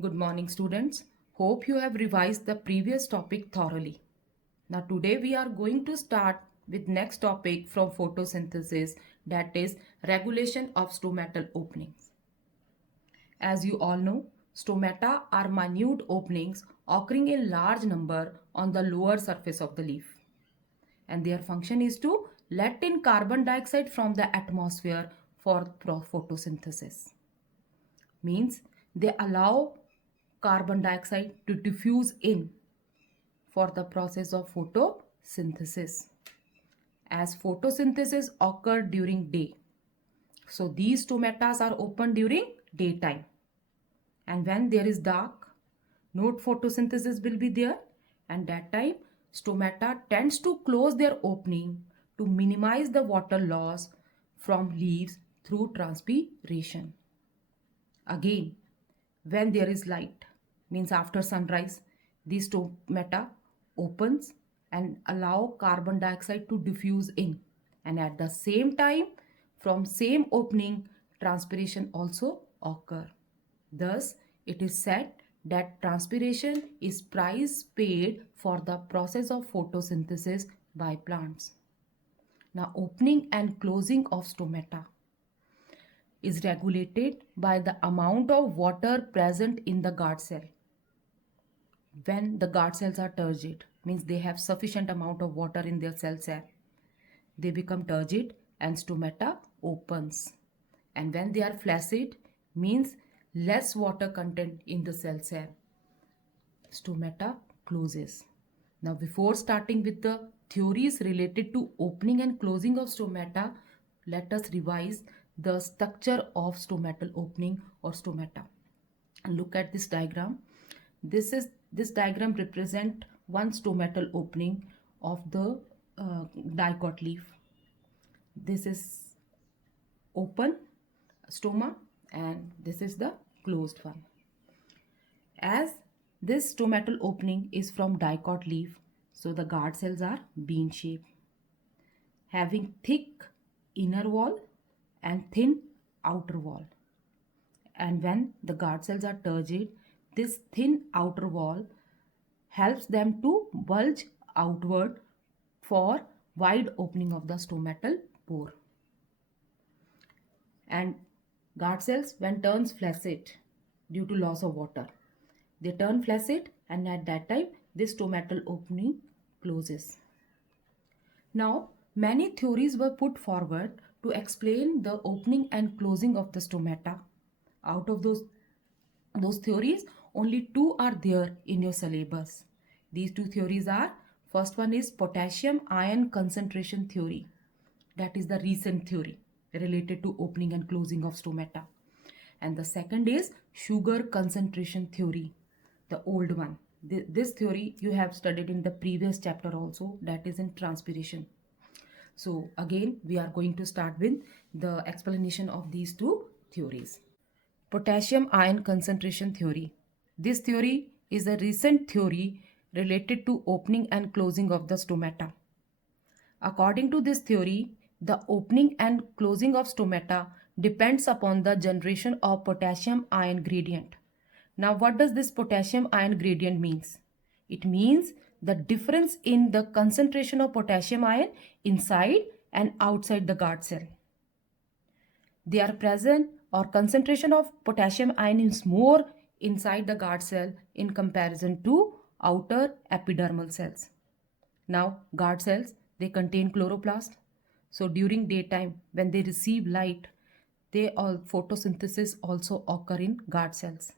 Good morning, students. Hope you have revised the previous topic thoroughly. Now, today we are going to start with next topic from photosynthesis, that is regulation of stomatal openings. As you all know, stomata are minute openings occurring in large number on the lower surface of the leaf. And their function is to let in carbon dioxide from the atmosphere for photosynthesis. Means they allow carbon dioxide to diffuse in for the process of photosynthesis. As photosynthesis occur during day, so these stomatas are open during daytime, and when there is dark, no photosynthesis will be there, and that time stomata tends to close their opening to minimize the water loss from leaves through transpiration. Again, when there is light, means after sunrise, these stomata opens and allow carbon dioxide to diffuse in, and at the same time from same opening transpiration also occur. Thus it is said that transpiration is price paid for the process of photosynthesis by plants. Now, opening and closing of stomata is regulated by the amount of water present in the guard cell. When the guard cells are turgid, means they have sufficient amount of water in their cell cell, they become turgid and stomata opens. And when they are flaccid, means less water content in the cell cell, stomata closes. Now, before starting with the theories related to opening and closing of stomata, let us revise the structure of stomatal opening or stomata. And look at this diagram. This diagram represent one stomatal opening of the dicot leaf. This is open stoma and this is the closed one. As this stomatal opening is from dicot leaf, so the guard cells are bean shape, having thick inner wall and thin outer wall. And when the guard cells are turgid, this thin outer wall helps them to bulge outward for wide opening of the stomatal pore. And guard cells, when turns flaccid due to loss of water, they turn flaccid, and at that time this stomatal opening closes. Now, many theories were put forward to explain the opening and closing of the stomata. Out of those theories, only two are there in your syllabus. These two theories are, first one is potassium ion concentration theory. That is the recent theory related to opening and closing of stomata. And the second is sugar concentration theory, the old one. This theory you have studied in the previous chapter also, that is in transpiration. So again, we are going to start with the explanation of these two theories. Potassium ion concentration theory. This theory is a recent theory related to opening and closing of the stomata. According to this theory, the opening and closing of stomata depends upon the generation of potassium ion gradient. Now, what does this potassium ion gradient means? It means the difference in the concentration of potassium ion inside and outside the guard cell. They are present, or concentration of potassium ion is more inside the guard cell in comparison to outer epidermal cells. Now, guard cells, they contain chloroplast. So during daytime, when they receive light, photosynthesis also occur in guard cells.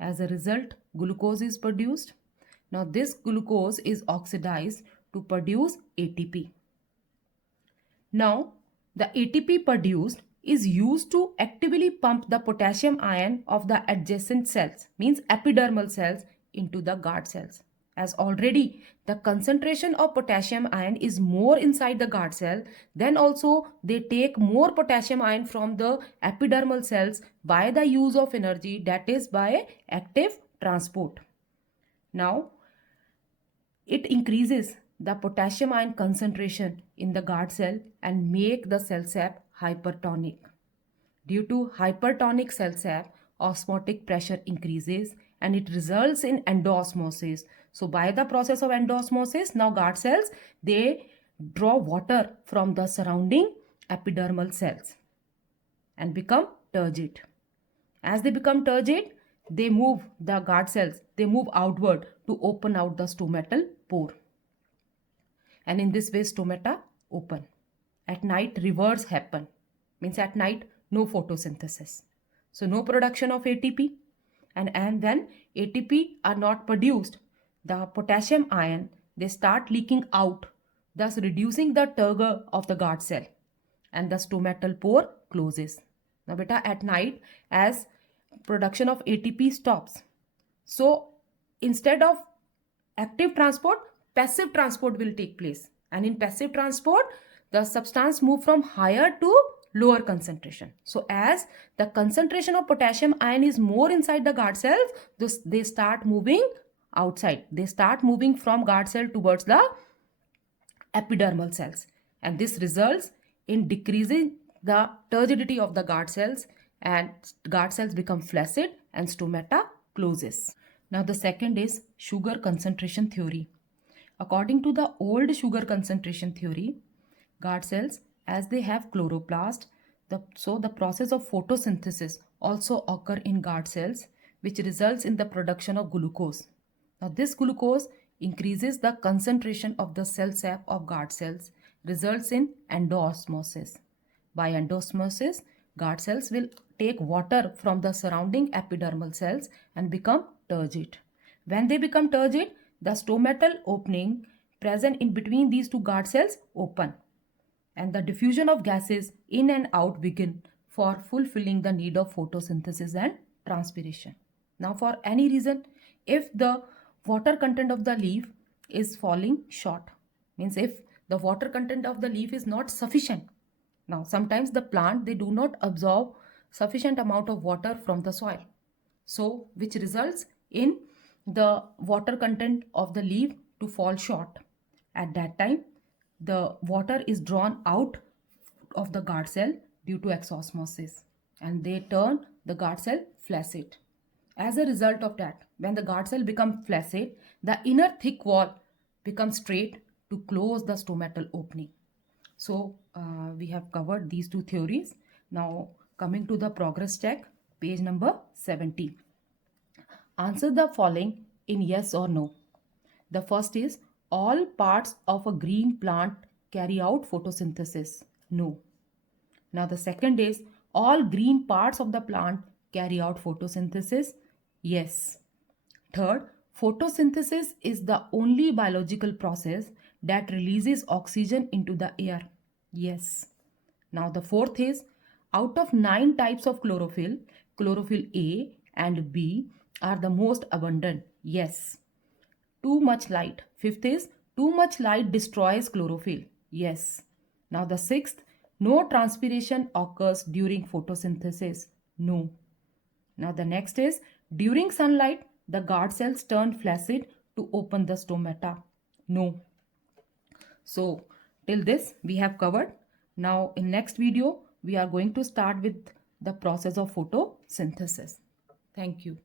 As a result, glucose is produced. Now, this glucose is oxidized to produce ATP. Now, the ATP produced is used to actively pump the potassium ion of the adjacent cells, means epidermal cells, into the guard cells. As already the concentration of potassium ion is more inside the guard cell, then also they take more potassium ion from the epidermal cells by the use of energy, that is by active transport. Now, it increases the potassium ion concentration in the guard cell and make the cell sap hypertonic. Due to hypertonic cell sap, osmotic pressure increases and it results in endosmosis. So by the process of endosmosis, now guard cells, they draw water from the surrounding epidermal cells and become turgid. As they become turgid, they move the guard cells, they move outward to open out the stomatal pore. And in this way, stomata open. At night, reverse happen. Means at night, no photosynthesis. So no production of ATP. And when ATP are not produced, the potassium ion, they start leaking out, thus reducing the turgor of the guard cell. And the stomatal pore closes. Now beta, at night, as production of ATP stops, so instead of active transport, passive transport will take place. And in passive transport, the substance move from higher to lower concentration. So as the concentration of potassium ion is more inside the guard cells, they start moving outside. They start moving from guard cell towards the epidermal cells. And this results in decreasing the turgidity of the guard cells, and guard cells become flaccid and stomata closes. Now the second is sugar concentration theory. According to the old sugar concentration theory, guard cells, as they have chloroplast, so the process of photosynthesis also occur in guard cells, which results in the production of glucose. Now this glucose increases the concentration of the cell sap of guard cells, results in endosmosis. By endosmosis, guard cells will take water from the surrounding epidermal cells and become turgid. When they become turgid, the stomatal opening present in between these two guard cells open, and the diffusion of gases in and out begin for fulfilling the need of photosynthesis and transpiration. Now for any reason, if the water content of the leaf is falling short, means if the water content of the leaf is not sufficient. Now sometimes the plant, they do not absorb sufficient amount of water from the soil, so which results in the water content of the leaf to fall short. At that time, the water is drawn out of the guard cell due to exosmosis, and they turn the guard cell flaccid. As a result of that, when the guard cell becomes flaccid, the inner thick wall becomes straight to close the stomatal opening. So we have covered these two theories. Now coming to the progress check, page number 70. Answer the following in yes or no. The first is, all parts of a green plant carry out photosynthesis. No. Now the second is, all green parts of the plant carry out photosynthesis. Yes. Third, photosynthesis is the only biological process that releases oxygen into the air. Yes. Now the fourth is, out of 9 types of chlorophyll, chlorophyll A and B are the most abundant. Yes. Too much light. Fifth is, too much light destroys chlorophyll. Yes. Now the sixth, no transpiration occurs during photosynthesis. No. Now the next is, during sunlight, the guard cells turn flaccid to open the stomata. No. So till this we have covered. Now in next video we are going to start with the process of photosynthesis. Thank you.